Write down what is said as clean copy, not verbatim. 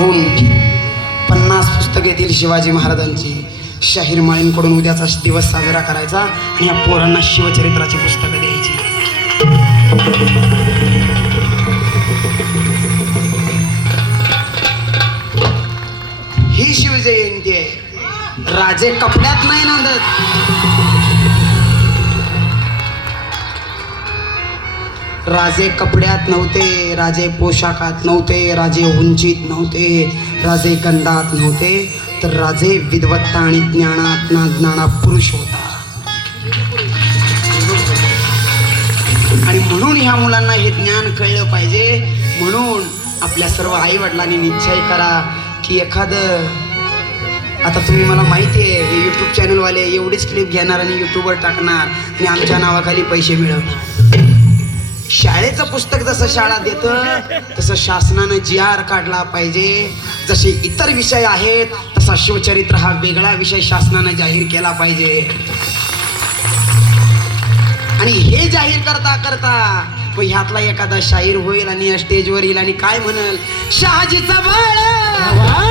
50 पुस्तकेतील शिवाजी महाराजांची शाहीर माळींकडून उद्याचा दिवस साजरा करायचा आणि या पोरांना शिवचरित्राची पुस्तकं द्यायची. ही शिवजयंती आहे. राजे कपड्यात नाही नांदत. राजे कपड्यात नव्हते, राजे पोशाखात नव्हते, राजे उंचीत नव्हते, राजे गंधात नव्हते, तर राजे विद्वत्ता आणि ज्ञानात नांदणारा पुरुष होता. आणि म्हणून ह्या मुलांना हे ज्ञान कळलं पाहिजे. म्हणून आपल्या सर्व आई वडिलांनी निश्चय करा की एखादं, आता तुम्ही मला माहिती आहे हे यूट्यूब चॅनलवाले एवढीच क्लिप घेणार आणि यूट्यूबवर टाकणार आणि आमच्या नावाखाली पैसे मिळवणार. शाळेचं पुस्तक जसं शाळा देतं तसं शासनानं GR काढला पाहिजे. जसे इतर विषय आहेत तसा शिवचरित्र हा वेगळा विषय शासनानं जाहीर केला पाहिजे. आणि हे जाहीर करता करता मग ह्यातला एखादा शाहीर होईल आणि स्टेजवर येईल आणि काय म्हणल, शहाजीचा बाळ